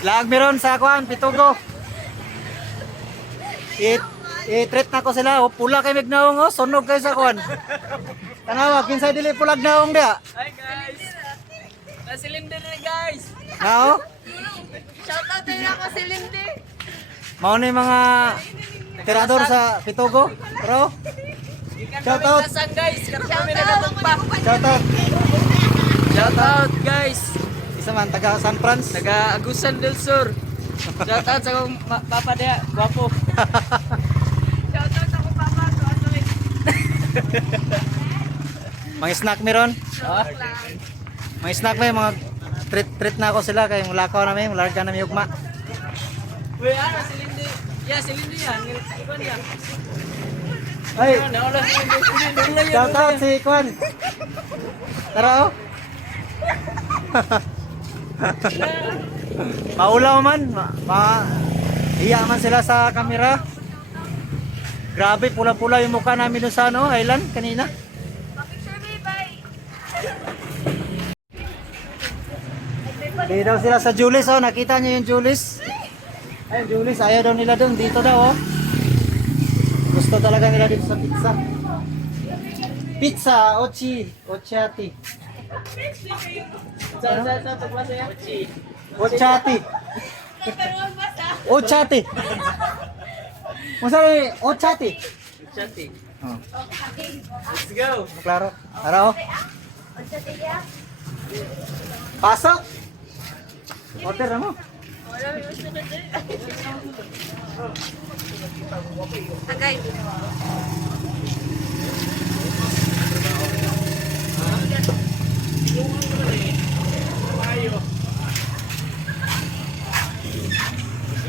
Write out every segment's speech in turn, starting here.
Lag meron sa kuan Pitugo. I-treat na ko sila. O, pula kay mignaong o. Sunog kayo sa kuan. Tanawa, kinsay dili pulag naong dia. Hi guys! Nasilindir na guys! Nao? Shoutout din ako si Lindy. Mao ni mga tirador sa Pitugo. Bro, Shoutout. Shoutout! guys! Karoon kami nagatagpa! shout out. Shoutout guys! Isa man taga San Franz. Taga Agusan del Sur! Shoutout sa akong papa dia, guwapo! Shoutout ako papa to Anoy. Mga snack meron. Ah? Mga snack may mga treat na ako sila kay mulakaw na may mularga na may ugma. Uy, ano si Lindy? Yeah, si Lindy yan. Iba niya. Ay, Naula si Lindy. shout out si Kwan. Tara oh. Maulaw man, hiya man sila sa kamera. Grabe, pula-pula yung mukha namin doon sa ano, island kanina. Picture me, bye. Hindi daw sila sa Julis, oh. Nakita niyo yung Julis? Ay, Julis, ayaw daw nila doon. Dito daw, oh. Gusto talaga nila dito sa pizza. Pizza, Occiati. Sa klase yan? Occiati. Occiati. Masabi, Occiati. Chati. Oh, Let's go! klaro. Tara, oh. Pasok! Order na mo. Tagay.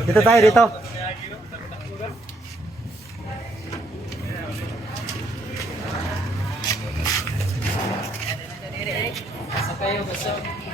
Dito tayo, dito. Sa kayo gusto.